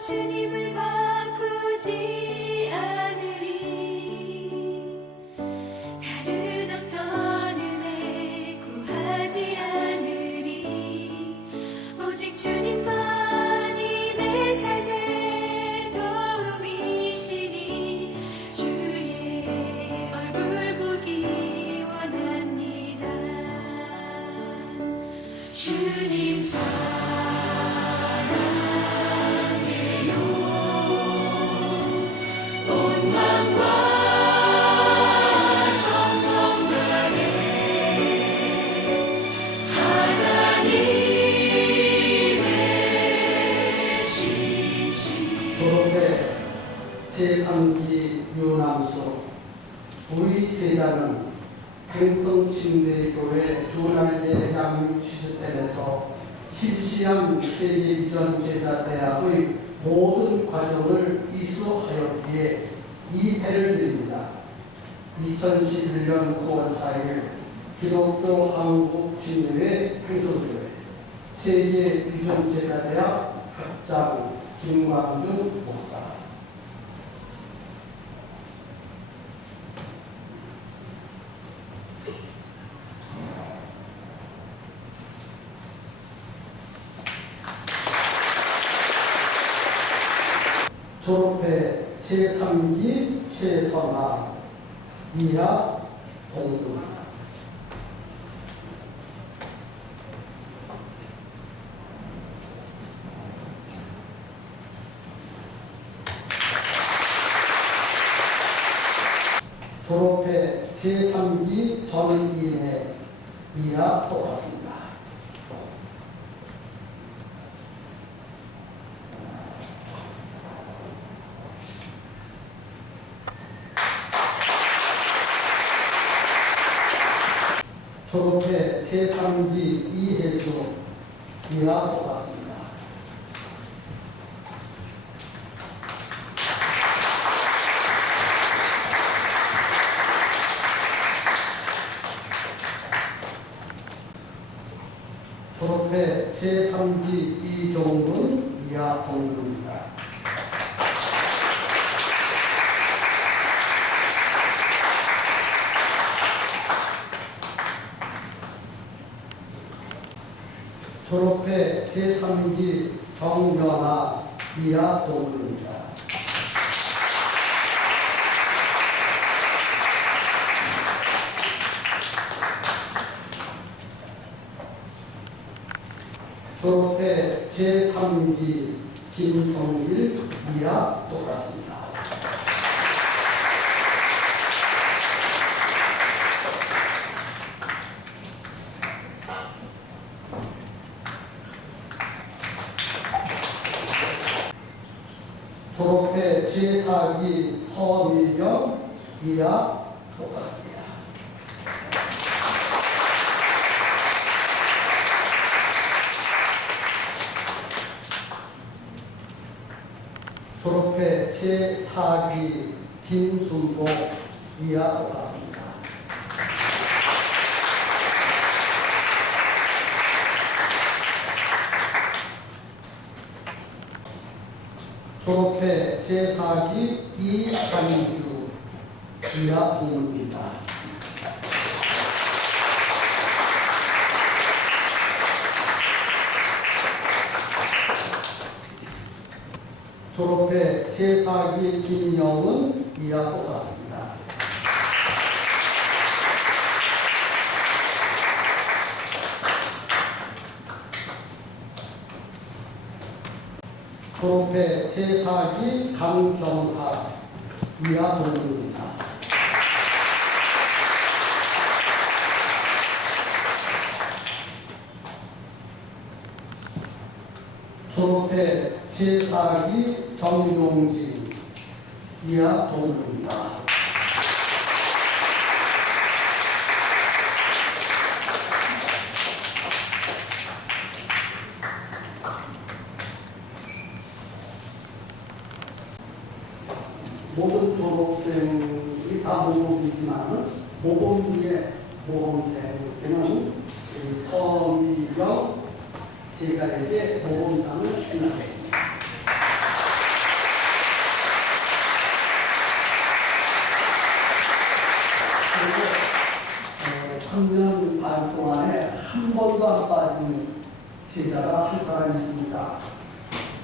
주님을 바꾸지 않으리. 다른 어떤 은혜 구하지 않으리. 오직 주님만이 내 삶의 도움이시니 주의 얼굴 보기 원합니다. 주님 제3기 유남수 우리 제자는 행성침례교회 두날개 양육 시스템에서 실시한 세계비전 제자대학의 모든 과정을 이수하였기에 이 해를 드립니다. 2011년 9월 4일 기독교 한국침례회 행성교회 세계비전 제자대학 학장 김광준 목사. 졸업해 제3기 최선아 이하 동문. 졸업해 제3기 전인혜 이하 똑같습니다. 졸업해 제3기 이혜수 이하 똑같습니다. 졸업해 제3기 이종근 이하 동문입니다. 졸업해 제3기 정연아 이하 동문입니다. 졸업해 제3기 김성일 이하 똑같습니다. 졸업해 제4기 서미경 이하 똑같습니다. 졸업해 제4기 김순복 이하 똑같습니다. 졸업해 제4기 이한규 이하 동문입니다. 졸업해 제4기 김영은 이하 똑같습니다. 졸업해 제4기 강경학 이하 동문입니다. 졸업해 제4기 정용진 이하 동문입니다. 모든 졸업생이 다 모범이지만 모범 중에 모범생에는 서미경 제자에게 모범상을 수여하겠습니다. 제자가 한 사람 있습니다.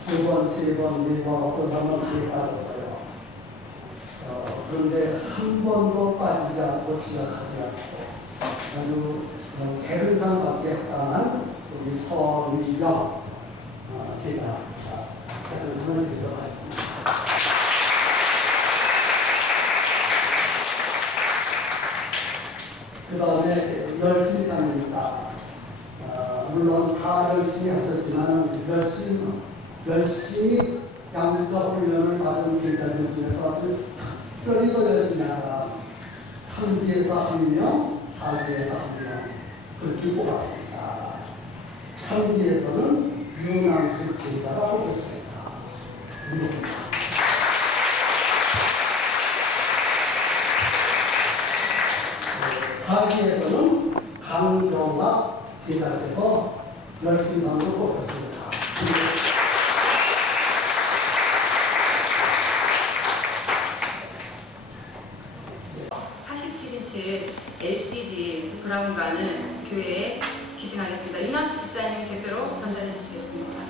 두 번, 세 번, 네 번, 어떤 사람은 그에 빠졌어요. 그런데 한 번도 빠지지 않고 지각하지 않고 아주 대근상밖에 합당한 우리 서민영 제자 대근상을 드리도록 하겠습니다. 그 다음에 열심히 삽니다. 물론 다 열심히 하셨지만 열심히 양육과 훈련을 받은 제자들 중에서 아주 특별히 더 열심히 한 사람, 3기에서 1명, 4기에서 1명 그렇게 뽑았습니다. 3기에서는 윤남수 제자가 뽑혔습니다. 이겼습니다. 4기에서는 강경락 제자께서 열심상으로 뽑혔습니다. 47인치 LCD 브라운관을 교회에 기증하겠습니다. 윤남수 집사님이 대표로 전달해 주시겠습니다.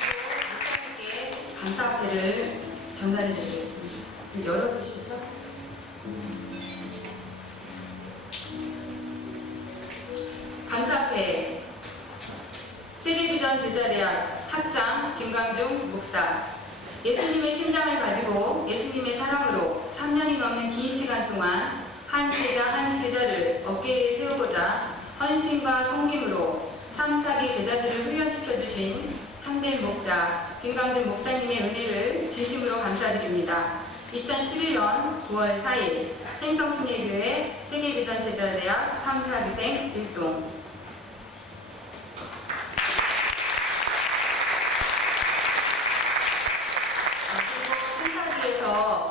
그리고 목사님께 감사패를 전달해 드리겠습니다. 좀 열어주시죠. 감사패 세계비전 제자대학 학장 김광중 목사, 예수님의 심장을 가지고 예수님의 사랑으로 3년이 넘는 긴 시간 동안 한 제자 한 제자를 어깨에 세우고자 헌신과 섬김으로 3, 4기 제자들을 훈련시켜 주신 참된 목자 김광중 목사님의 은혜를 진심으로 감사드립니다. 2011년 9월 4일 생성천예교회 세계비전 제자대학 3, 4기생 1동.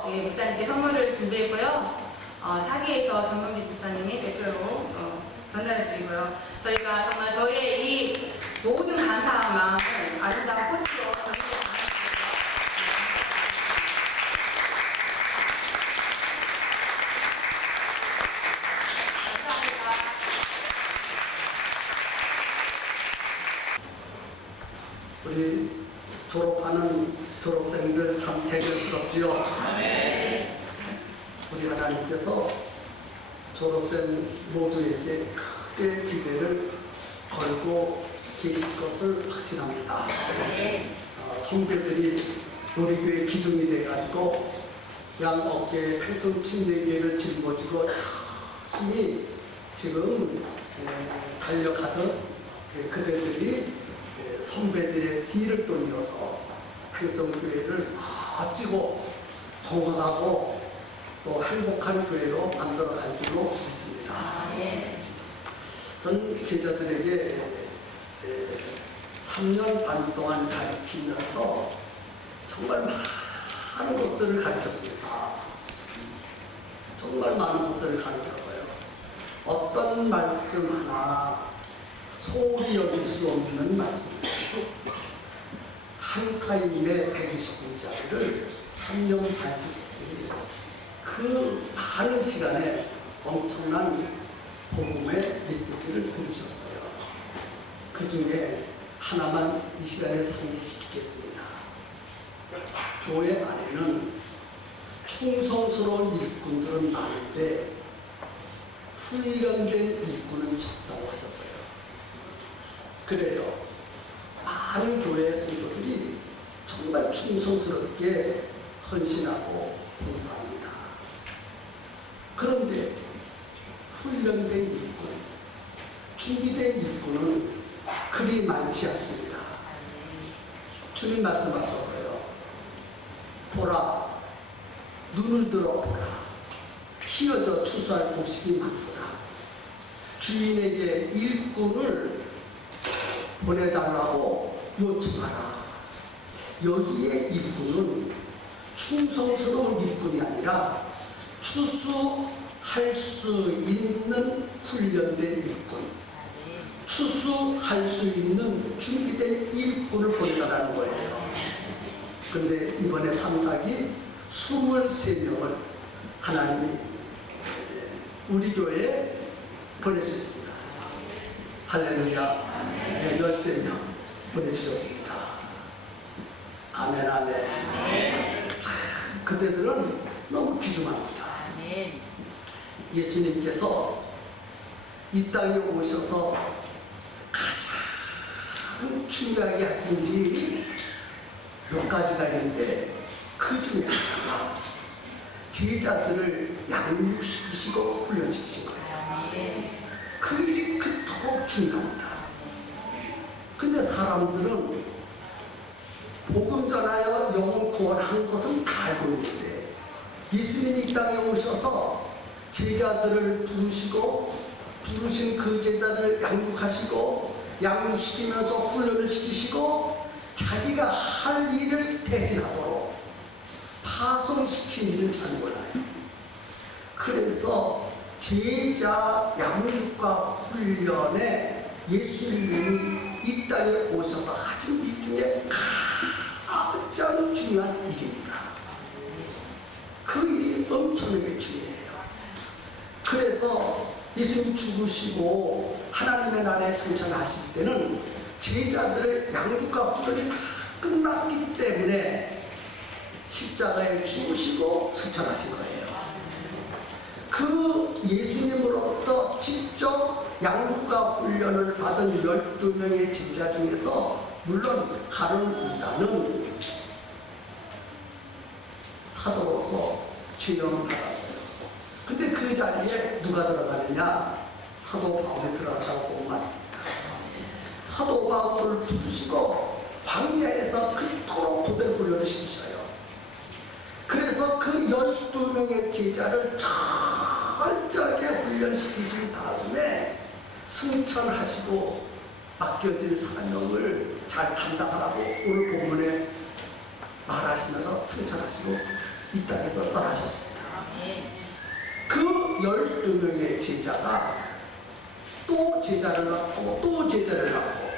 목사님께 선물을 준비했고요. 4기에서 정명진 목사님이 대표로 전달해 드리고요. 저희가 정말 저희의 이 모든 감사한 마음을 아름다운 꽃으로 전달해 감사합니다. 우리 졸업하는 졸업생들 참 대견스럽지요. 우리 하나님께서 졸업생 모두에게 크게 기대를 걸고 계실 것을 확신합니다. 선배들이 우리 교회 기둥이 돼가지고 양 어깨에 펜션 침대기를 짊어지고 열심히 지금 달려가던 그대들이 선배들의 뒤를 또 이어서 팽성교회를 멋지고 건강하고 또 행복한 교회로 만들어갈 줄로 믿습니다. 저는 제자들에게 3년 반 동안 가르치면서 정말 많은 것들을 가르쳤습니다. 정말 많은 것들을 가르쳤어요. 어떤 말씀 하나 소홀히 여길 수 없는 말씀입니다. 한 타임에 120분짜리를 3년 반씩 했으니 그 많은 시간에 엄청난 복음의 메시지를 들으셨어요. 그 중에 하나만 이 시간에 상기시키겠습니다. 교회 안에는 충성스러운 일꾼들은 많은데 훈련된 일꾼은 적다고 하셨어요. 그래요. 많은 교회 성도들이 정말 충성스럽게 헌신하고 봉사합니다. 그런데 훈련된 일꾼, 준비된 일꾼은 그리 많지 않습니다. 주님 말씀하셨어요. 보라, 눈을 들어 보라. 휘어져 추수할 곡식이 많구나. 주인에게 일꾼을 보내달라고 요청하라. 여기에 일꾼은 충성스러운 일꾼이 아니라 추수할 수 있는 훈련된 일꾼, 추수할 수 있는 준비된 일꾼을 보내달라는 거예요. 근데 이번에 3, 4기 23명을 하나님이 우리 교회에 보내주셨습니다. 할렐루야. 네, 13명 보내주셨습니다. 아멘, 아멘. 참, 그대들은 너무 귀중합니다. 예수님께서 이 땅에 오셔서 가장 중요하게 하신 일이 몇 가지가 있는데 그 중에 하나가 제자들을 양육시키시고 훈련시키신 거예요. 그 일이 그토록 중요합니다. 근데 사람들은 복음 전하여 영혼 구원한 것은 다 알고 있는데 예수님이 이 땅에 오셔서 제자들을 부르신 그 제자들을 양육하시고 양육시키면서 훈련을 시키시고 자기가 할 일을 대신하도록 파송시킨 일은 잘 몰라요. 그래서 제자 양육과 훈련에 예수님이 이 땅에 오셔서 하신 일 중에 가장 중요한 일입니다. 그 일이 엄청나게 중요해요. 그래서 예수님이 죽으시고 하나님의 나라에 승천하실 때는 제자들을 양육과 훈련이 다 끝났기 때문에 십자가에 죽으시고 승천하신 거예요. 그 예수님으로부터 직접 양육과 훈련을 받은 12명의 제자 중에서 물론 가룟 유다는 사도로서 지명을 받았어요. 근데 그 자리에 누가 들어가느냐? 사도 바울이 들어갔다고 보고 맞습니다. 사도 바울을 부르시고 광야에서 그토록 고된 훈련을 시키셔요. 그래서 그 12명의 제자를 철저하게 훈련시키신 다음에 승천하시고 맡겨진 사명을 잘 감당하라고 오늘 본문에 말하시면서 승천하시고 이 땅에서 떠나셨습니다. 그 12명의 제자가 또 제자를 낳고 또 제자를 낳고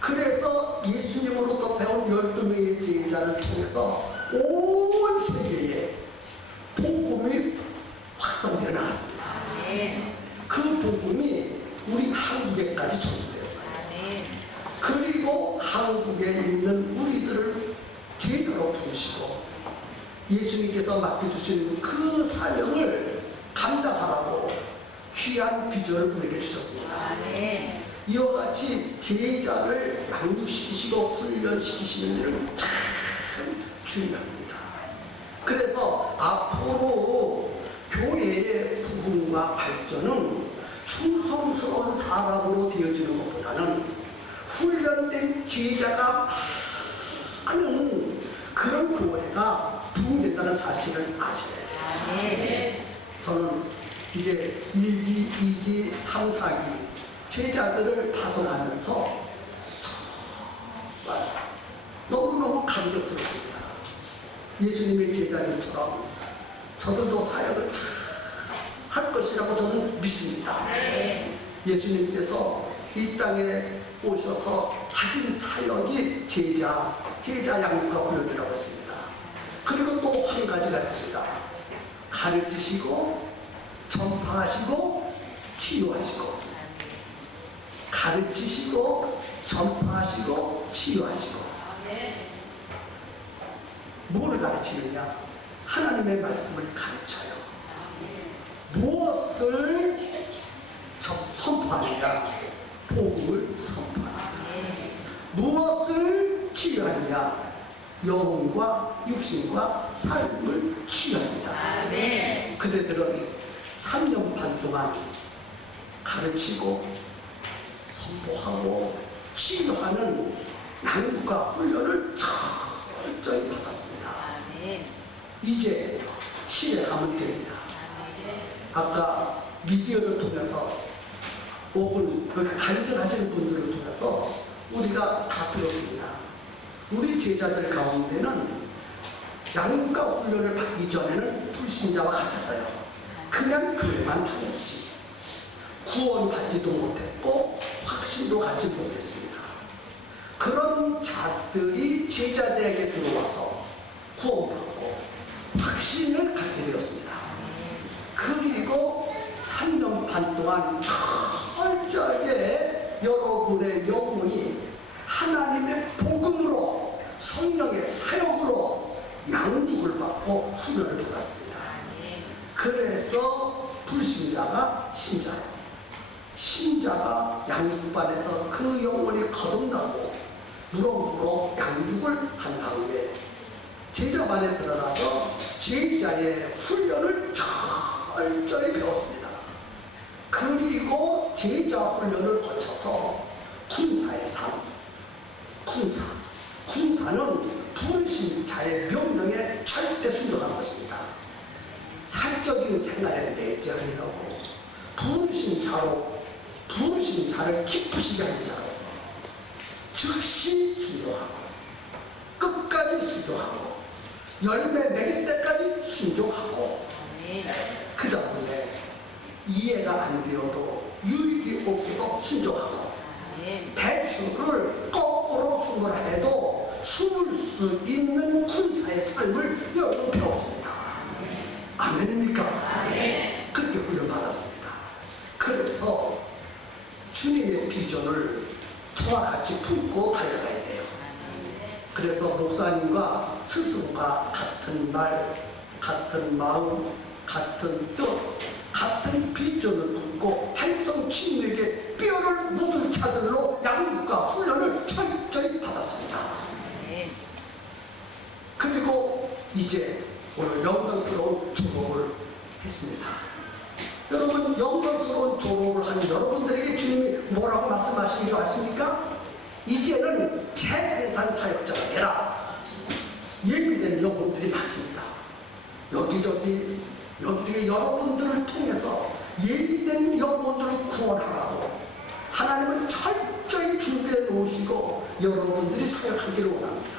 그래서 예수님으로부터 배운 12명의 제자를 통해서 온 세계에 복음이 확산되어 나갔습니다. 그 복음이 우리 한국에까지 전수됐어요. 그리고 한국에 있는 우리들을 제자로 부르시고 예수님께서 맡겨주신 그 사명을 감당하라고 귀한 비전을 우리에게 주셨습니다. 이와 같이 제자를 양육시키시고 훈련시키시는 일은 참 중요합니다. 그래서 앞으로 교회의 부흥과 발전은 충성스러운 사람으로 되어지는 것보다는 훈련된 제자가 많은 그런 교회가 부흥된다는 사실을 아셔야 돼요. 저는 이제 1기, 2기, 3, 4기 제자들을 파송하면서 정말 너무너무 감격스럽습니다. 예수님의 제자들처럼 저들도 사역을 잘 할 것이라고 저는 믿습니다. 예수님께서 이 땅에 오셔서 하신 사역이 제자 양육과 훈련이라고 했습니다. 그리고 또 한 가지가 있습니다. 가르치시고 전파하시고 치유하시고 가르치시고 전파하시고 치유하시고 뭐를 가르치느냐? 하나님의 말씀을 가르쳐요. 무엇을 선포하느냐? 복음을 선포합니다. 무엇을 치유하느냐? 영혼과 육신과 삶을 치유합니다. 그대들은 3년 반 동안 가르치고 선포하고 치유하는 양육과 훈련을 철저히 받았습니다. 이제 실행하면 됩니다. 아까 미디어를 통해서 혹은 간증하시는 분들을 통해서 우리가 다 들었습니다. 우리 제자들 가운데는 양육과 훈련을 받기 전에는 불신자와 같았어요. 그냥 교회만 다녔지 구원받지도 못했고 확신도 갖지 못했습니다. 그런 자들이 제자들에게 들어와서 구원받고 확신을 갖게 되었습니다. 그리고 시간 동안 철저하게 여러분의 영혼이 하나님의 복음으로 성령의 사역으로 양육을 받고 훈련을 받았습니다. 그래서 불신자가 신자로, 신자가 양육반에서 그 영혼이 거듭나고 무럭무럭 양육을 한 다음에 제자반에 들어가서 제자의 훈련을 철저히 배웠습니다. 그리고 제자 훈련을 거쳐서 군사의 삶, 군사는 부르신 자의 명령에 절대 순종하는 것입니다. 사적인 생활에 내재하려고 부르신 자를 기쁘시게 하는 자로서 즉시 순종하고 끝까지 순종하고 열매 맺을 때까지 순종하고 그 다음에 이해가 안 되어도 유익이 없어도 순종하고 대추를 거꾸로 숨을 해도 숨을 수 있는 군사의 삶을 여러분 배웠습니다. 아멘입니까? 그렇게 훈련받았습니다. 그래서 주님의 비전을 저와 같이 품고 달려가야 돼요. 그래서 목사님과 스승과 같은 말, 같은 마음, 같은 뜻, 같은 비전을 품고 백성 친구에게 뼈를 묻은 자들로 양육과 훈련을 철저히 받았습니다. 그리고 이제 오늘 영광스러운 졸업을 했습니다. 여러분, 영광스러운 졸업을 하는 여러분들에게 주님이 뭐라고 말씀하시는 줄 아십니까? 이제는 재생산 사역자가 되라. 예비된 영혼들이 많습니다. 여기저기 여러분들을 통해서 예비된 영혼들을 구원하라고 하나님은 철저히 준비해 놓으시고 여러분들이 사역하기를 원합니다.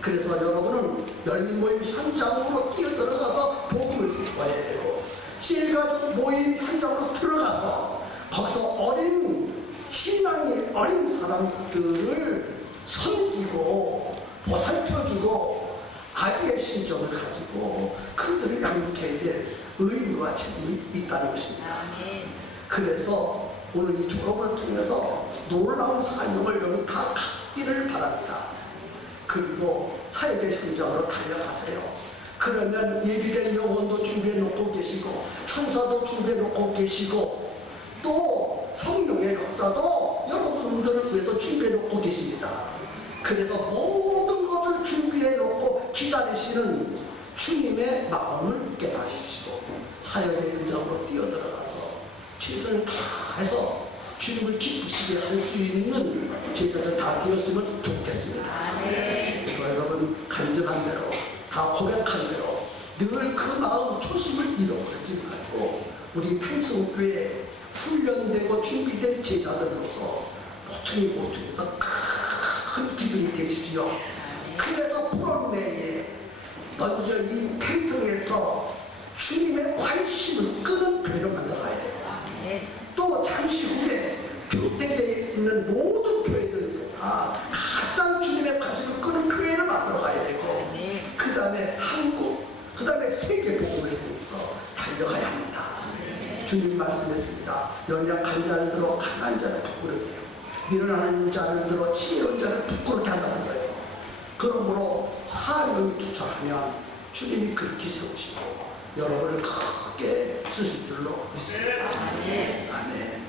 그래서 여러분은 열린 모임 현장으로 뛰어들어가서 복음을 선포해야 되고, 실가족 모임 현장으로 들어가서 거기서 어린 신앙이 어린 사람들을 섬기고 보살펴주고 아이의 심정을 가지고 그들을 양육해야 될 의무와 책임이 있다는 것입니다. 그래서 오늘 이 졸업을 통해서 놀라운 사명을 여러분 다 갖기를 바랍니다. 그리고 사역의 현장으로 달려가세요. 그러면 예비된 영혼도 준비해 놓고 계시고 천사도 준비해 놓고 계시고 또 성령의 역사도 여러분들을 위해서 준비해 놓고 계십니다. 그래서 모든 것을 준비해 놓고 기다리시는 주님의 마음을 깨닫으시고 사역의 현장으로 뛰어들어가서 최선을 다해서 주님을 기쁘시게 할 수 있는 제자들 다 되었으면 좋겠습니다. 그래서 여러분 간증한 대로 다 고백한 대로 늘 그 마음 초심을 잃어버리지 말고 우리 평성교회 훈련되고 준비된 제자들로서 모퉁이에서 큰 기둥이 되시지요. 그래서 불원내에 먼저 이 평성에서 주님의 관심을 끄는 교회를 만들어가야 돼요. 또 잠시 후에 평택에 있는 모든 교회들보다 가장 주님의 관심을 끄는 교회를 만들어가야 되고, 그 다음에 한국, 그 다음에 세계 복음을 통해서 달려가야 합니다. 주님 말씀했습니다. 연약한 자를 들어 강한 자를 부끄럽게 하고 밀어나는 자를 들어 치밀한 자를 부끄럽게 한다면서요. 그러므로 사명이 투철하면 주님이 그렇게 세우시고 여러분을 크게 쓰실 줄로 믿습니다. 아멘.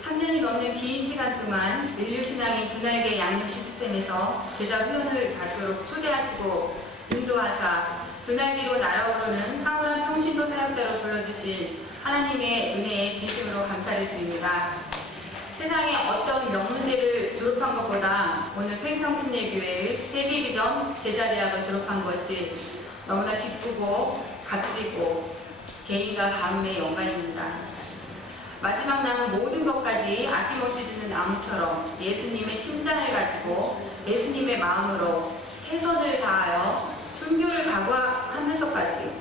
3년이 넘는 긴 시간 동안 인류신앙인 두 날개 양육 시스템에서 제자 훈련을 받도록 초대하시고 인도하사 두 날개로 날아오르는 황홀한 평신도 사역자로 불러주신 하나님의 은혜에 진심으로 감사를 드립니다. 세상에 어떤 명문대를 졸업한 것보다 오늘 팽성침례교회의 세계비전 제자대학을 졸업한 것이 너무나 기쁘고 값지고 개인과 가문의 영광입니다. 마지막 남은 모든 것까지 아낌없이 주는 나무처럼 예수님의 심장을 가지고 예수님의 마음으로 최선을 다하여 순교를 각오하면서까지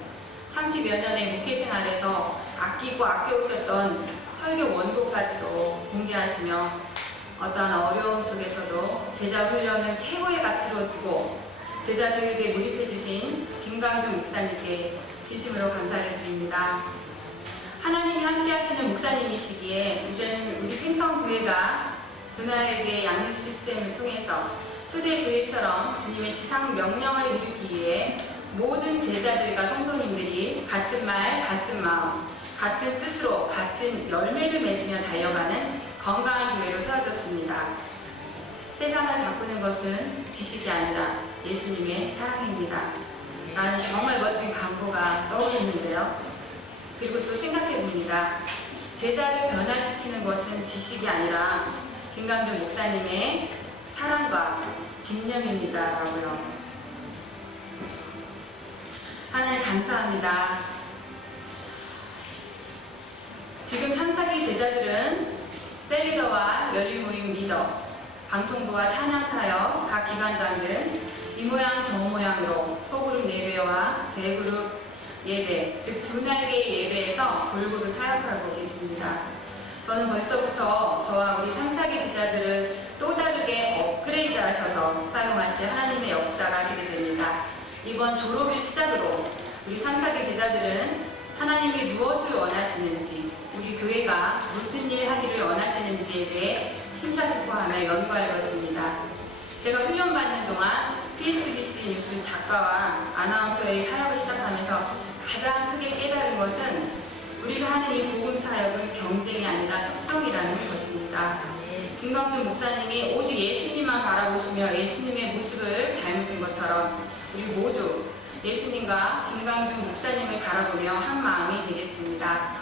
30여 년의 목회 생활에서 아끼고 아껴오셨던 설교 원고까지도 공개하시며 어떠한 어려움 속에서도 제자 훈련을 최고의 가치로 두고 제자들에게 몰입해 주신 김광준 목사님께 진심으로 감사를 드립니다. 하나님이 함께 하시는 목사님이시기에 이제는 우리 팽성교회가 드나에게 양육 시스템을 통해서 초대교회처럼 주님의 지상 명령을 이루기 위해 모든 제자들과 성도님들이 같은 말, 같은 마음, 같은 뜻으로 같은 열매를 맺으며 달려가는 건강한 교회로 세워졌습니다. 세상을 바꾸는 것은 지식이 아니라 예수님의 사랑입니다. 라는 정말 멋진 광고가 떠오르는데요. 그리고 또 생각해 봅니다. 제자를 변화시키는 것은 지식이 아니라 김강준 목사님의 사랑과 집념입니다. 라고요. 하나님 감사합니다. 지금 3, 4기 제자들은 셀리더와 열린모임 리더, 방송부와 찬양사역, 각 기관장 등 이 모양 저 모양으로 소그룹 예배와 대그룹 예배, 즉 두 날개의 예배에서 골고루 사역하고 계십니다. 저는 벌써부터 저와 우리 3, 4기 제자들을 또 다르게 업그레이드 하셔서 사용하실 하나님의 역사가 기대됩니다. 이번 졸업을 시작으로 우리 3, 4기 제자들은 하나님이 무엇을 원하시는지, 우리 교회가 무슨 일 하기를 원하시는지에 대해 심사숙고하며 연구할 것입니다. 제가 훈련받는 동안 PSBC 뉴스 작가와 아나운서의 사역을 시작하면서 가장 크게 깨달은 것은 우리가 하는 이 복음 사역은 경쟁이 아니라 협동이라는 것입니다. 김광준 목사님이 오직 예수님만 바라보시며 예수님의 모습을 닮으신 것처럼 우리 모두 예수님과 김광준 목사님을 바라보며 한 마음이 되겠습니다.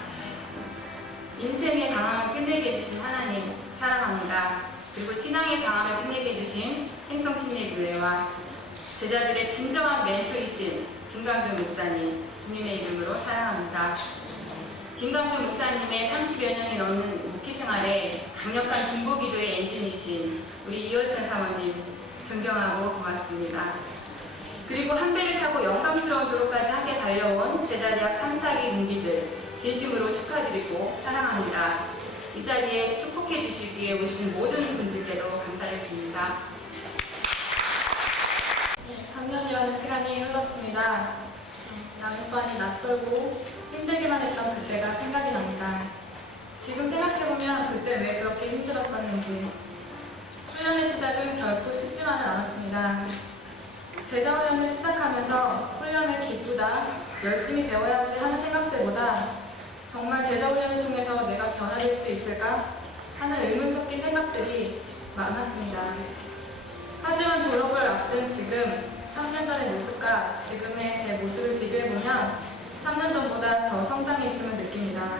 인생의 방황을 끝내게 해주신 하나님 사랑합니다. 그리고 신앙의 방황을 끝내게 해주신 행성침례교회와 제자들의 진정한 멘토이신 김광준 목사님 주님의 이름으로 사랑합니다. 김광준 목사님의 30여 년이 넘는 목회 생활에 강력한 중보기도의 엔진이신 우리 이월선 사모님 존경하고 고맙습니다. 그리고 한 배를 타고 영광스러운 도로까지 함께 달려온 제자대학 3, 4기 동기들 진심으로 축하드리고 사랑합니다. 이 자리에 축복해 주시기 위해 오신 모든 분들께도 감사를 드립니다. 3년이라는 시간이 흘렀습니다. 양육반이 낯설고 힘들기만 했던 그때가 생각이 납니다. 지금 생각해보면 그때 왜 그렇게 힘들었었는지. 훈련의 시작은 결코 쉽지만은 않았습니다. 제자훈련을 시작하면서 훈련을 기쁘다, 열심히 배워야지 하는 생각들보다 정말 제자훈련을 통해서 내가 변화될 수 있을까 하는 의문 섞인 생각들이 많았습니다. 하지만 졸업을 앞둔 지금 3년 전의 모습과 지금의 제 모습을 비교해보면 3년 전보다 더 성장이 있음을 느낍니다.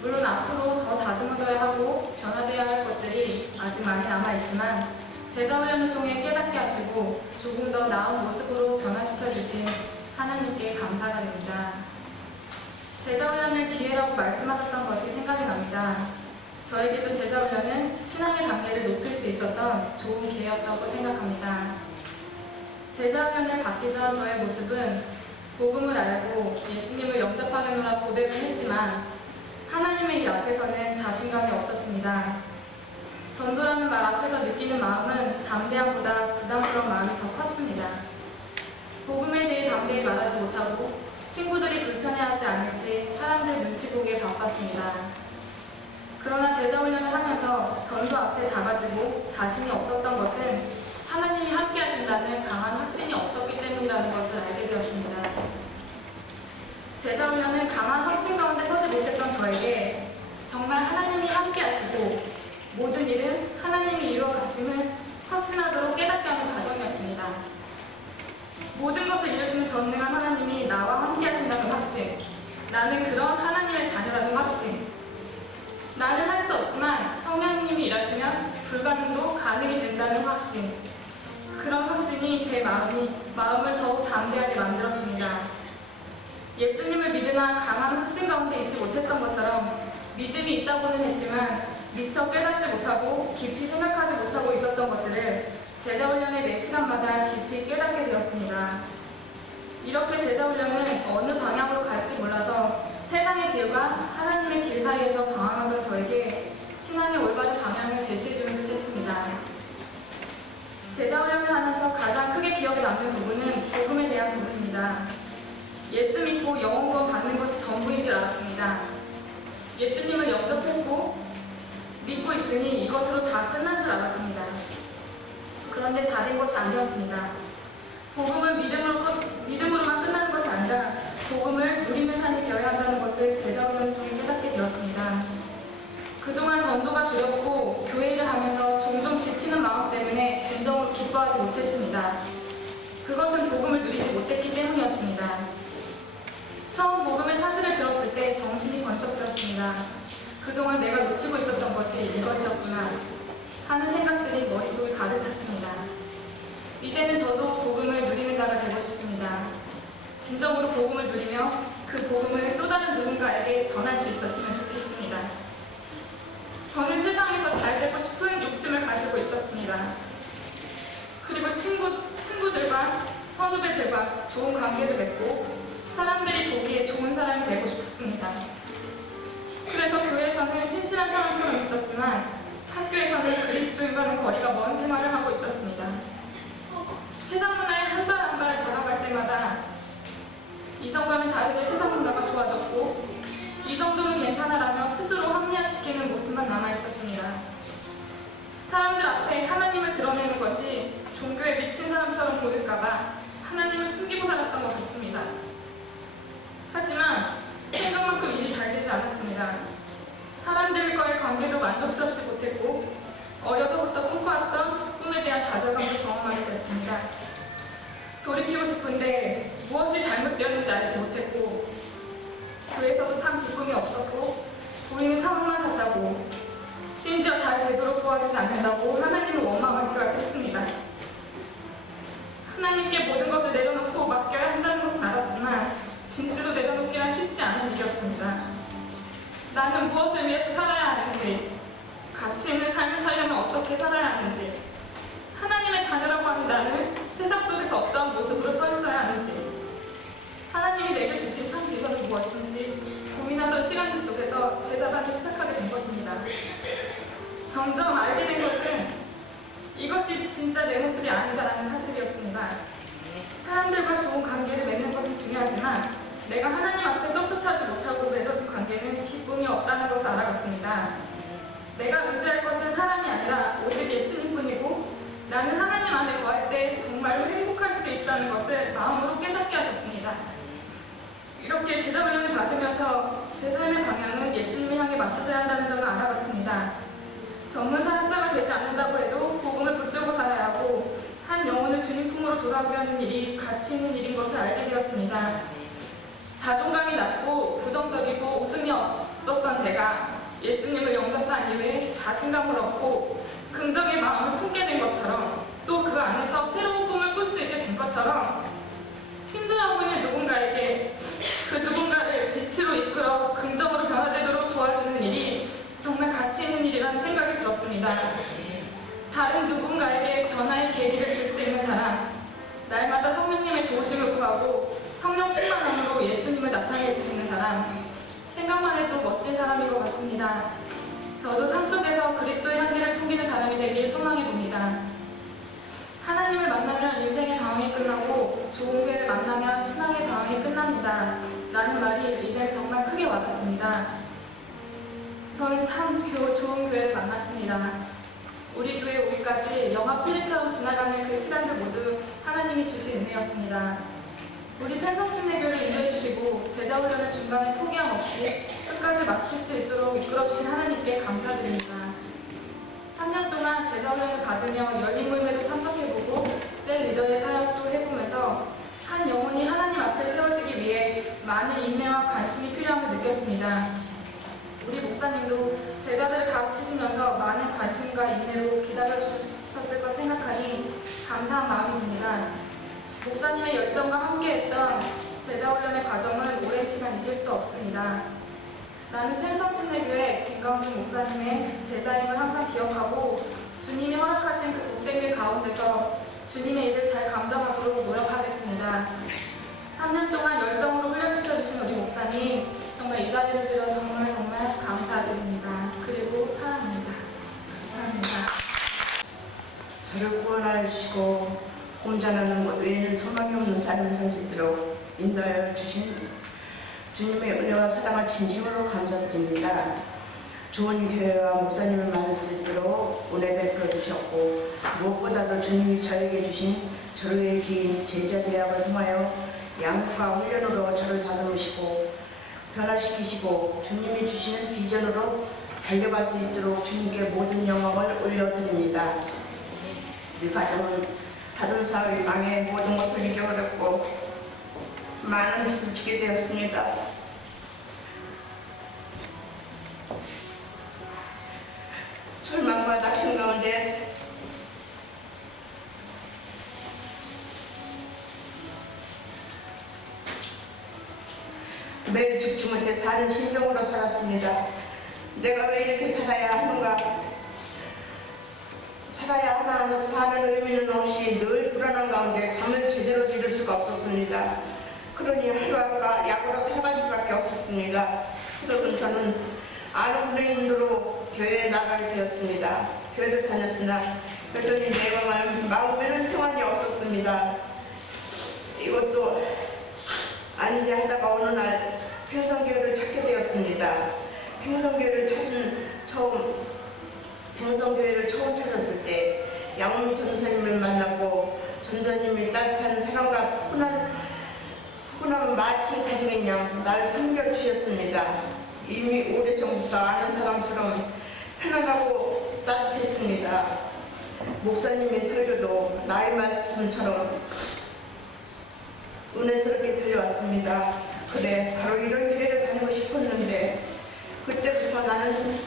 물론 앞으로 더 다듬어져야 하고 변화되어야 할 것들이 아직 많이 남아있지만 제자훈련을 통해 깨닫게 하시고 조금 더 나은 모습으로 변화시켜 주신 하나님께 감사가 됩니다. 제자훈련을 기회라고 말씀하셨던 것이 생각이 납니다. 저에게도 제자훈련은 신앙의 단계를 높일 수 있었던 좋은 기회였다고 생각합니다. 제자훈련을 받기 전 저의 모습은 복음을 알고 예수님을 영접하려느라 고백을 했지만 하나님의 일 앞에서는 자신감이 없었습니다. 전도라는 말 앞에서 느끼는 마음은 담대함보다 부담스러운 마음이 더 컸습니다. 복음에 대해 담대히 말하지 못하고 친구들이 불편해하지 않을지 사람들 눈치 보기에 바빴습니다. 그러나 제자훈련을 하면서 전도 앞에 작아지고 자신이 없었던 것은 하나님이 함께 하신다는 강한 확신이 없었기 때문이라는 것을 알게 되었습니다. 제자훈련은 강한 확신 가운데 서지 못했던 저에게 정말 하나님이 함께 하시고 모든 일을 하나님이 이루어 가심을 확신하도록 깨닫게 하는 과정이었습니다. 모든 것을 이루시는 전능한 하나님이 나와 함께 하신다는 확신, 나는 그런 하나님의 자녀라는 확신, 나는 할 수 없지만 성령님이 일하시면 불가능도 가능이 된다는 확신, 그런 확신이 제 마음을 더욱 담대하게 만들었습니다. 예수님을 믿으나 강한 확신 가운데 있지 못했던 것처럼 믿음이 있다고는 했지만 미처 깨닫지 못하고 깊이 생각하지 못하고 있었던 것들을 제자훈련의 매 시간마다 깊이 깨닫게 되었습니다. 이렇게 제자훈련은 어느 방향으로 갈지 몰라서 세상의 길과 하나님의 길 사이에서 방황하던 저에게 신앙의 올바른 방향을 제시해주는 듯 했습니다. 제자훈련을 하면서 가장 크게 기억에 남는 부분은 복음에 대한 부분입니다. 예수 믿고 영혼구원 받는 것이 전부인 줄 알았습니다. 예수님을 영접했고 믿고 있으니 이것으로 다 끝난 줄 알았습니다. 그런데 다 된 것이 아니었습니다. 복음은 믿음으로만 끝나는 것이 아니라 복음을 누리는 삶이 되어야 한다는 것을 제자훈련을 통해 깨닫게 되었습니다. 그동안 전도가 두렵고 교회 일을 하면서 종종 지치는 마음 때문에 진정으로 기뻐하지 못했습니다. 그것은 복음을 누리지 못했기 때문이었습니다. 처음 복음의 사실을 들었을 때 정신이 번쩍 들었습니다. 그동안 내가 놓치고 있었던 것이 이것이었구나 하는 생각들이 머릿속에 가득 찼습니다. 이제는 저도 복음을 누리는 자가 되고 싶습니다. 진정으로 복음을 누리며 그 복음을 또 다른 누군가에게 전할 수 있었으면 좋겠습니다. 저는 세상에서 잘 되고 싶은 욕심을 가지고 있었습니다. 그리고 친구들과 선후배들과 좋은 관계를 맺고 사람들이 보기에 좋은 사람이 되고 싶었습니다. 그래서 교회에서는 신실한 사람처럼 있었지만 학교에서는 그리스도인과는 거리가 먼 생활을 하고 있었습니다. 세상 문화에 한 발 한 발 다가갈 때마다 이전과는 다르게 세상 문화가 좋아졌고 이 정도는 괜찮아라며 스스로 합리화시키는 모습만 남아있었습니다. 사람들 앞에 하나님을 드러내는 것이 종교에 미친 사람처럼 보일까봐 하나님을 숨기고 살았던 것 같습니다. 하지만 생각만큼 일이 잘 되지 않았습니다. 사람들과의 관계도 만족스럽지 못했고 어려서부터 꿈꿔왔던 꿈에 대한 좌절감을 경험하게 됐습니다. 돌이키고 싶은데 무엇이 잘못되었는지 알지 못했고 교회에서도 참 기쁨이 없었고 보이는 상황만 같다고 심지어 잘 되도록 도와주지 않는다고 하나님을 원망하기까지 했습니다. 하나님께 모든 것을 내려놓고 맡겨야 한다는 것은 알았지만 진실로 내려놓기란 쉽지 않은 일이었습니다. 나는 무엇을 위해서 살아야 하는지, 가치 있는 삶을 살려면 어떻게 살아야 하는지, 하나님의 자녀라고 하는 나는 세상 속에서 어떠한 모습으로 서 있어야 하는지, 하나님이 내게 주신 참 비전은 무엇인지 고민하던 시간들 속에서 제자반을 시작하게 된 것입니다. 점점 알게 된 것은 이것이 진짜 내 모습이 아니다라는 사실이었습니다. 사람들과 좋은 관계를 맺는 것은 중요하지만 내가 하나님 앞에 떳떳하지 못하고 맺어진 관계는 기쁨이 없다는 것을 알아갔습니다. 내가 의지할 것은 사람이 아니라 오직 예수님뿐이고 나는 하나님 안에 거할 때 정말로 행복할 수 있다는 것을 마음으로 깨닫게 하셨습니다. 이렇게 제자 훈련을 받으면서 제 삶의 방향은 예수님을 향해 맞춰져야 한다는 점을 알아갔습니다. 전문 사역자가 되지 않는다고 해도 복음을 붙들고 살아야 하고 한 영혼을 주님 품으로 돌아오게 하는 일이 가치 있는 일인 것을 알게 되었습니다. 자존감이 낮고 부정적이고 웃음이 없었던 제가 예수님을 영접한 이후에 자신감을 얻고 긍정의 마음을 품게 된 것처럼 또 그 안에서 새로운 꿈을 꿀 수 있게 된 것처럼 힘들어하고 있는 누군가에게 그 누군가를 빛으로 이끌어 긍정으로 변화되도록 도와주는 일이 정말 가치 있는 일이라는 생각이 들었습니다. 다른 누군가에게 변화의 계기를 줄 수 있는 사람, 날마다 성령님의 도우심을 구하고 성령 충만함으로 예수님을 나타낼 수 있는 사람, 생각만 해도 멋진 사람인 것 같습니다. 저도 삶 속에서 그리스도의 향기를 풍기는 사람이 되길 소망해 봅니다. 하나님을 만나면 인생의 방황이 끝나고 좋은 교회를 만나면 신앙의 방황이 끝납니다. 라는 말이 이제 정말 크게 와닿습니다. 저는 참 좋은 교회를 만났습니다. 우리 교회 오기까지 영화 필름처럼 지나가는 그 시간들 모두 하나님이 주신 은혜였습니다. 우리 펜성침례교를 인도해주시고 제자훈련을 중간에 포기함 없이 끝까지 마칠 수 있도록 이끌어주신 하나님께 감사드립니다. 3년 동안 제자훈련을 받으며 열린 모임에도 참석해보고 셀 리더의 사역도 해보면서 한 영혼이 하나님 앞에 세워지기 위해 많은 인내와 관심이 필요함을 느꼈습니다. 우리 목사님도 제자들을 가르치시면서 많은 관심과 인내로 기다려주셨을 것 생각하니 감사한 마음이 듭니다. 목사님의 열정과 함께했던 제자훈련의 과정은 오랜 시간 잊을 수 없습니다. 나는 펜성침례교회 김강준 목사님의 제자임을 항상 기억하고 주님이 허락하신 그 복된 길 가운데서 주님의 일을 잘 감당하도록 노력하겠습니다. 3년 동안 열정으로 훈련시켜주신 우리 목사님 정말 이 자리를 빌어 정말 감사드립니다. 그리고 사랑합니다. 감사합니다. 저를 구원하여 주시고 혼자라는 것 외에는 소망이 없는 삶을 살 수 있도록 인도하여 주신 주님의 은혜와 사랑을 진심으로 감사드립니다. 좋은 교회와 목사님을 만날 수 있도록 은혜 베풀어 주셨고 무엇보다도 주님이 저에게 주신 저를 긴 제자 대학을 통하여 양육과 훈련으로 저를 다듬으시고 변화시키시고 주님이 주시는 비전으로 달려갈 수 있도록 주님께 모든 영광을 올려드립니다. 우리 가정은 다른 사회의 망에 모든 것을 잊어버렸고 많은 빚을 지게 되었습니다. 절망과 낙심 가운데 매일 죽지 못해 사는 심정으로 살았습니다. 내가 왜 이렇게 살아야 하는가? 살아야 하나 사는 의미는 없이 늘 불안한 가운데 잠을 제대로 이룰 수가 없었습니다. 그러니 하루하루가 약으로 살아갈 수밖에 없었습니다. 그러던 저는 아는 불행인으로 교회에 나가게 되었습니다. 교회를 다녔으나 여전히 내가 마음에는 평안이 없었습니다. 이것도 아니지 하다가 어느 날 평성교회를 찾게 되었습니다. 평성교회를 처음 찾았을 때 양문희 전도사님을 만났고 전도사님이 따뜻한 사랑과 푸근함을 마치 가족인 양 날 섬겨주셨습니다. 이미 오래전부터 아는 사람처럼 편안하고 따뜻했습니다. 목사님의 설교도 나의 말씀처럼 은혜스럽게 들려왔습니다. 그래, 바로 이런 교회를 다니고 싶었는데 그때부터 나는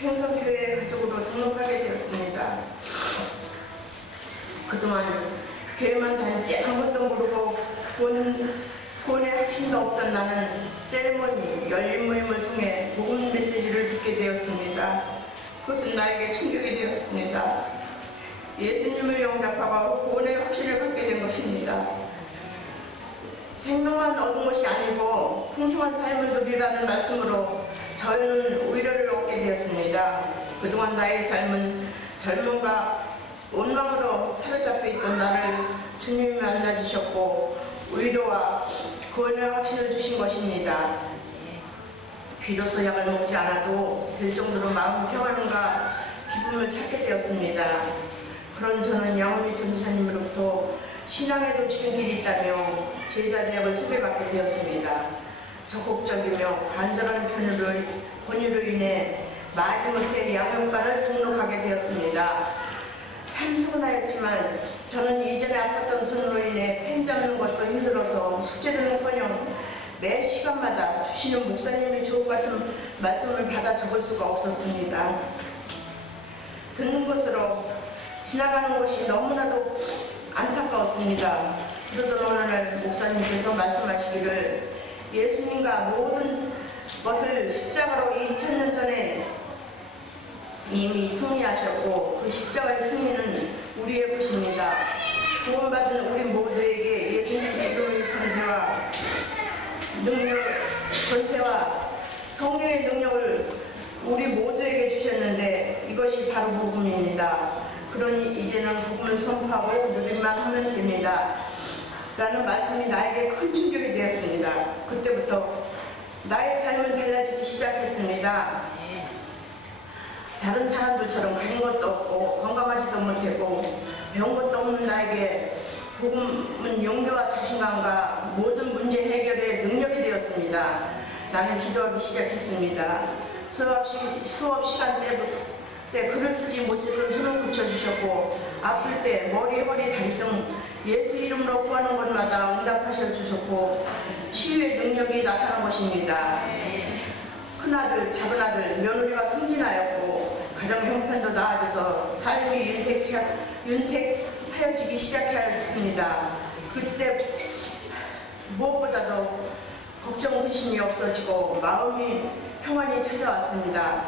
평성교회 가족으로 등록하게 되었습니다. 그동안 교회만 다녔지 아무것도 모르고 구원의 확신도 없던 나는 세리머니, 열린 모임을 통해 복음 메시지를 듣게 되었습니다. 그것은 나에게 충격이 되었습니다. 예수님을 영접하고 구원의 확신을 갖게 된 것입니다. 생명만 얻은 것이 아니고 풍성한 삶을 누리라는 말씀으로 저는 위로를 얻게 되었습니다. 그동안 나의 삶은 절망과 원망으로 사로잡혀 있던 나를 주님이 만나주셨고 위로와 구원의 확신을 주신 것입니다. 비로소 약을 먹지 않아도 될 정도로 마음 평안과 기쁨을 찾게 되었습니다. 그런 저는 양문희 전도사님으로부터 신앙에도 지는 길이 있다며 제자대학을 소개받게 되었습니다. 적극적이며 간절한 권유로 인해 마지못해 양육반을 등록하게 되었습니다. 참 서운하였지만 저는 이전에 아팠던 손으로 인해 펜 잡는 것도 힘들어서 숙제는커녕 매 시간마다 주시는 목사님의 주옥 같은 말씀을 받아 적을 수가 없었습니다. 듣는 것으로 지나가는 것이 너무나도 안타까웠습니다. 그러던 어느 날 목사님께서 말씀하시기를 예수님과 모든 것을 십자가로 2000년 전에 이미 승리하셨고 그 십자가의 승리는 우리의 것입니다. 구원받은 우리 모두에게 예수님의 이름의 권세와 성령의 능력을 우리 모두에게 주셨는데 이것이 바로 복음입니다. 그러니 이제는 복음을 선포하고 누릴만 하면 됩니다. 라는 말씀이 나에게 큰 충격이 되었습니다. 그때부터 나의 삶은 달라지기 시작했습니다. 다른 사람들처럼 가진 것도 없고 건강하지도 못하고 배운 것도 없는 나에게 복음은 용기와 자신감과 모든 문제 해결의 능력이 되었습니다. 나는 기도하기 시작했습니다. 수업 시간 때 글을 쓰지 못했던 손을 고쳐주셨고 아플 때 머리, 허리, 다리 등 예수 이름으로 구하는 것마다 응답하셔 주셨고 치유의 능력이 나타난 것입니다. 큰아들, 작은아들, 며느리가 승진하였고 가정 형편도 나아져서 삶이 윤택하여지기 시작하였습니다. 그때 무엇보다도 걱정, 의심이 없어지고 마음이 평안이 찾아왔습니다.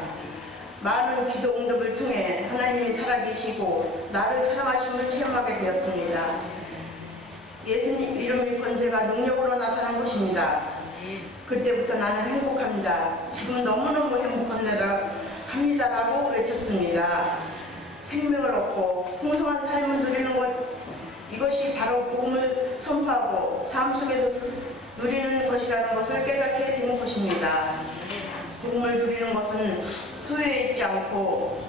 많은 기도 응답을 통해 하나님이 살아계시고 나를 사랑하심을 체험하게 되었습니다. 예수님 이름의 권세가 능력으로 나타난 것입니다. 그때부터 나는 행복합니다. 지금 너무너무 행복합니다라고 외쳤습니다. 생명을 얻고 풍성한 삶을 누리는 것, 이것이 바로 복음을 선포하고 삶 속에서 누리는 것이라는 것을 깨닫게 된 것입니다. 복음을 누리는 것은 소유에 있지 않고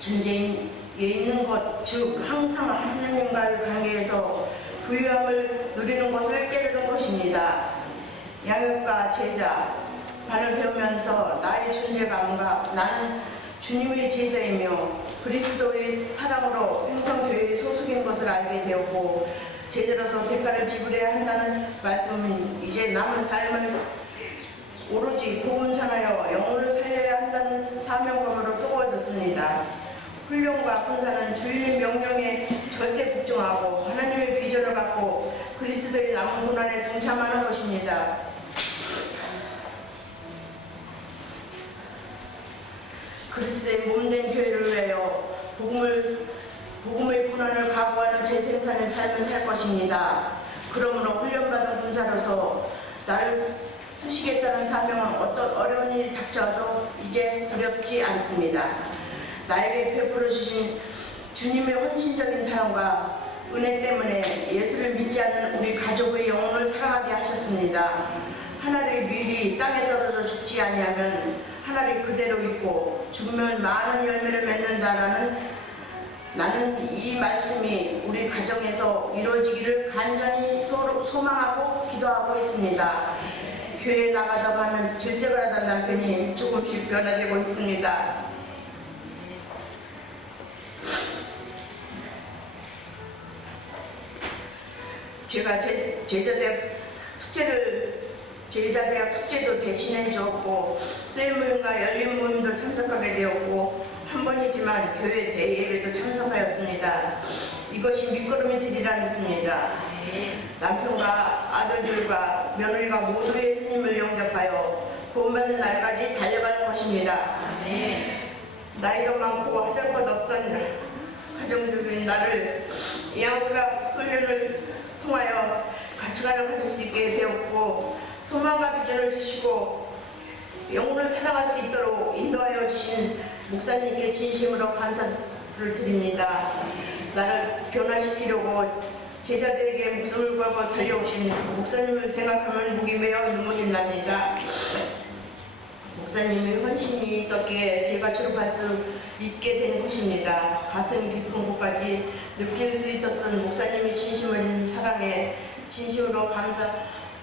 존재에 있는 것, 즉 항상 하나님과의 관계에서 부유함을 누리는 것을 깨달은 것입니다. 양육과 제자, 반을 배우면서 나의 존재감과 나는 주님의 제자이며 그리스도의 사랑으로 행성교회의 소속인 것을 알게 되었고, 제자로서 대가를 지불해야 한다는 말씀은 이제 남은 삶을 오로지 복음 전하여 영혼을 살려야 한다는 사명감으로 뜨거워졌습니다. 훈련과 군사는 주인의 명령에 절대 복종하고 하나님의 비전을 갖고 그리스도의 남은 고난에 동참하는 것입니다. 그리스도의 몸된 교회를 위하여 복음의 고난을 각오하는 재생산의 삶을 살 것입니다. 그러므로 훈련받은 군사로서 나를 쓰시겠다는 사명은 어떤 어려운 일이 닥쳐도 이제 두렵지 않습니다. 나에게 베풀어 주신 주님의 헌신적인 사랑과 은혜 때문에 예수를 믿지 않는 우리 가족의 영혼을 사랑하게 하셨습니다. 하늘의 밀이 땅에 떨어져 죽지 아니하면 하늘이 그대로 있고 죽으면 많은 열매를 맺는다라는, 나는 이 말씀이 우리 가정에서 이루어지기를 간절히 소망하고 기도하고 있습니다. 교회에 나가다가 하면 질색을 하던 남편이 조금씩 변화되고 있습니다. 제가 제자대학 숙제도 대신해 주었고, 셀모임과 열린 모임도 참석하게 되었고, 한 번이지만 교회 대예배도 참석하였습니다. 이것이 밑거름이 되리라 믿습니다. 남편과 아들들과 며느리가 모두 예수님을 영접하여 구원받는 날까지 달려갈 것입니다. 나이도 많고 하잘 것 없던 가정적인 나를 양육과 훈련을 통하여 가치관을 가질 수 있게 되었고, 소망과 비전을 주시고 영혼을 사랑할 수 있도록 인도하여 주신 목사님께 진심으로 감사를 드립니다. 나를 변화시키려고 제자들에게 목숨을 걸고 달려오신 목사님을 생각하면 목이 메어 눈물이 납니다. 목사님의 헌신이 있었기에 제가 졸업할 수 있게 된 것입니다. 가슴 깊은 곳까지 느낄 수 있었던 목사님의 진심 어린 사랑에 진심으로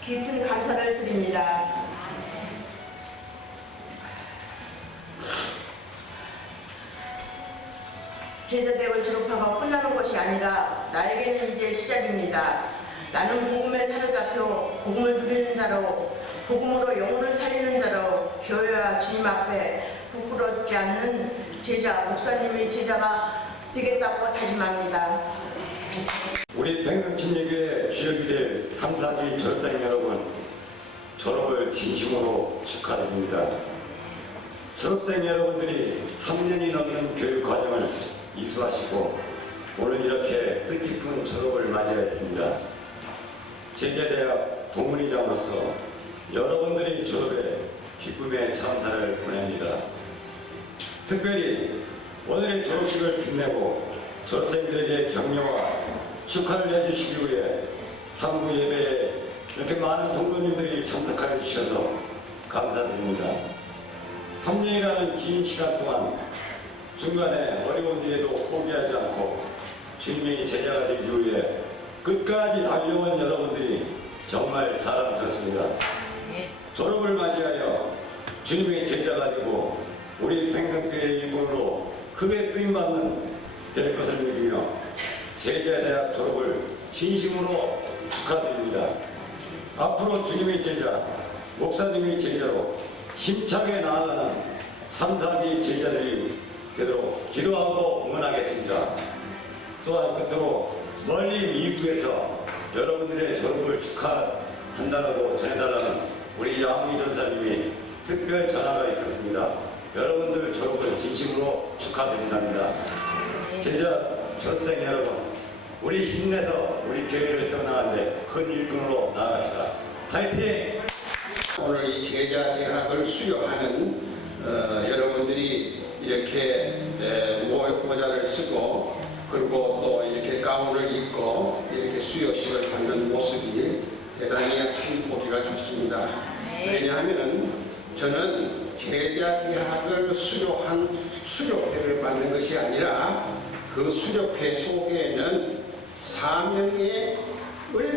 깊은 감사를 드립니다. 제자대학을 졸업하고 끝나는 것이 아니라 나에게는 이제 시작입니다. 나는 복음에 사로잡혀 복음을 누리는 자로, 복음으로 영혼을 살리는 자로 교회와 주님 앞에 부끄럽지 않는 제자, 목사님의 제자가 되겠다고 다짐합니다. 우리 백명침례교회 주역이 될 3, 4기 졸업생 여러분, 졸업을 진심으로 축하드립니다. 졸업생 여러분들이 3년이 넘는 교육 과정을 이수하시고 오늘 이렇게 뜻깊은 졸업을 맞이하였습니다. 제자대학 동문회장으로서 여러분들의 졸업에 기쁨의 참사를 보냅니다. 특별히 오늘의 졸업식을 빛내고 졸업생들에게 격려와 축하를 해주시기 위해 3부 예배에 이렇게 많은 성도님들이 참석하여 주셔서 감사드립니다. 3년이라는 긴 시간 동안 중간에 어려운 일에도 포기하지 않고 주님의 제자가 되기 위해 끝까지 달려온 여러분들이 정말 자랑스럽습니다. 졸업을 맞이하여 주님의 제자가 되고 우리 평생교회의 일꾼으로 크게 쓰임받는 될 것을 믿으며 제자대학 졸업을 진심으로 축하드립니다. 앞으로 주님의 제자, 목사님의 제자로 힘차게 나아가는 3, 4기 제자들이 되도록 기도하고 응원하겠습니다. 또한 끝으로 멀리 미국에서 여러분들의 졸업을 축하한다고 전해달라는 우리 양희 전사님이 특별 전화가 있었습니다. 여러분들 졸업을 진심으로 축하드린답니다. 제자 졸업생 여러분, 우리 힘내서 우리 교회를 세워나가는데 큰 일꾼으로 나아갑시다. 화이팅! 오늘 이 제자대학을 수료하는 여러분들이 이렇게 모자를 쓰고 그리고 또 이렇게 가운을 입고 이렇게 수료식을 받는 모습이 대단히 싶습니다. 왜냐하면 저는 제자 대학을 수료한 수료회를 받는 것이 아니라 그 수료회 속에는 사명을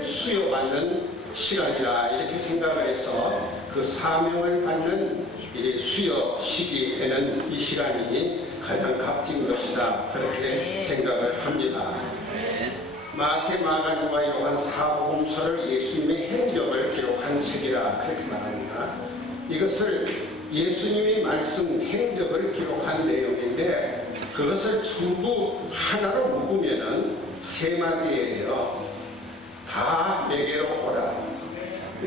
수여받는 시간이라 이렇게 생각을 해서 그 사명을 받는 이 수여 시기에는 이 시간이 가장 값진 것이다 그렇게 생각을 합니다. 마태, 마가, 누가, 요한 사복음서를 예수님의 행적을 기록한 책이라 그렇게 말합니다. 이것을 예수님의 말씀 행적을 기록한 내용인데 그것을 전부 하나로 묶으면은 세 마디예요. 다 내게로 오라.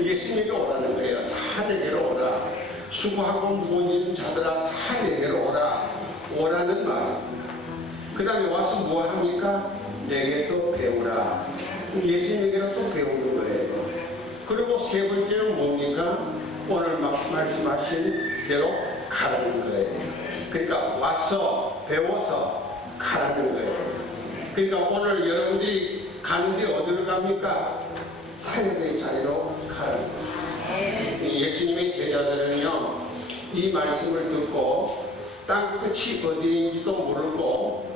예수님이 오라는 거예요. 다 내게로 오라. 수고하고 무거운 짐 자들아 다 내게로 오라. 오라는 말입니다. 그 다음에 와서 뭐 합니까? 내게서 배우라. 예수님에게로서 배우는 거예요. 그리고 세 번째는 뭡니까? 오늘 말씀하신 대로 가라는 거예요. 그러니까 와서 배워서 가라는 거예요. 그러니까 오늘 여러분들이 가는데 어디로 갑니까? 사역의 자리로 가라는 거예요. 예수님의 제자들은요, 이 말씀을 듣고 땅 끝이 어디인지도 모르고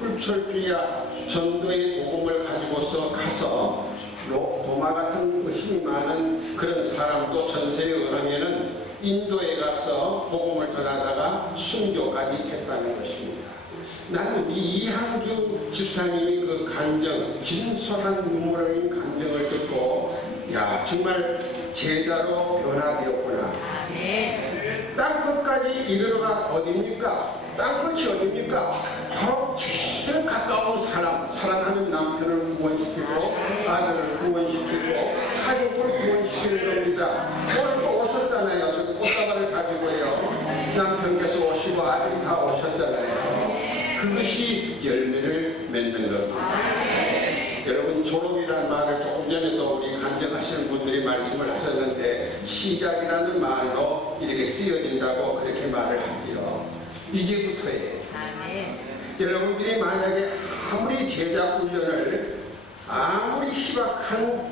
불철주야 전도의 복음을 가지고서 가서 도마 같은 의심이 많은 그런 사람도 전세에 의하면은 인도에 가서 복음을 전하다가 순교까지 했다는 것입니다. 나는 우리 이항주 집사님이 그 간정, 진솔한 눈물 흘린 간정을 듣고 야 정말 제자로 변화되었구나. 땅 끝까지 이르러가 어디입니까? 땅 끝이 어디입니까? 바로 제일 가까운 사람, 사랑하는 남편을 구원시키고 아들을 구원시키고 가족을 구원시키는 겁니다. 오늘 또 오셨잖아요. 저 꽃다발을 가지고요. 남편께서 오시고 아들이 다 오셨잖아요. 그것이 열매를 맺는 겁니다. 여러분 졸업이라는 말을 조금 전에도 우리 간증하시는 분들이 말씀을 하셨는데 시작이라는 말로 이렇게 쓰여진다고 그렇게 말을 하지요. 이제부터예요. 여러분들이 만약에 아무리 제자 훈련을 아무리 희박한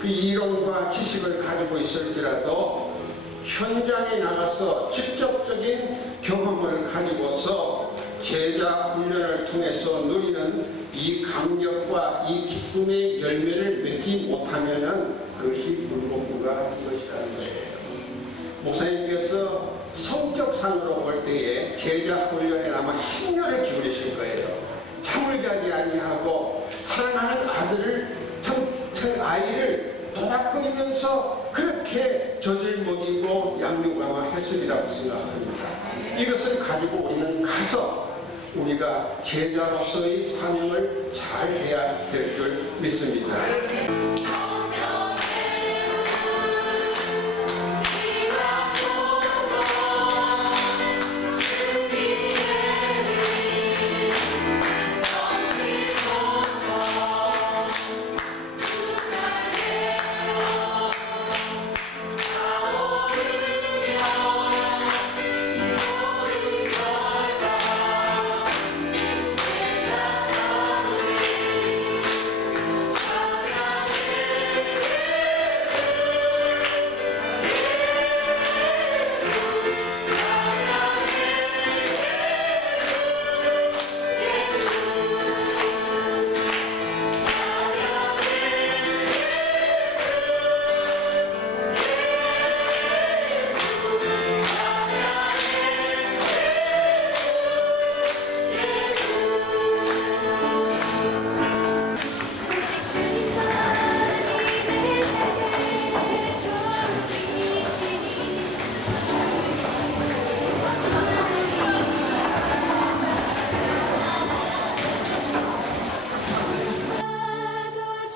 그 이론과 지식을 가지고 있을지라도 현장에 나가서 직접적인 경험을 가지고서 제자 훈련을 통해서 누리는 이 감격과 이 기쁨의 열매를 맺지 못하면은 그것이 불공부가 것이라는 거예요. 목사님께서 성격상으로 볼 때에 제자 훈련에 아마 10년을 기울이실 거예요. 잠을 자지 아니하고 사랑하는 아이를 도닥거리면서 그렇게 젖을 먹이고 양육감화했으리라고 생각합니다. 이것을 가지고 우리는 가서 우리가 제자로서의 사명을 잘 해야 될 줄 믿습니다.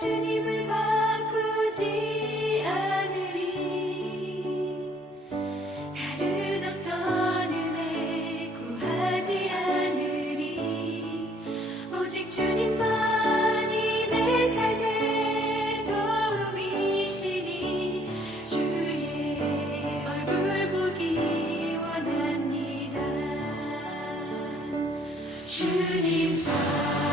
주님을 바꾸지 않으리 다른 어떤 은혜 구하지 않으리 오직 주님만이 내 삶의 도움이시니 주의 얼굴 보기 원합니다 주님 사랑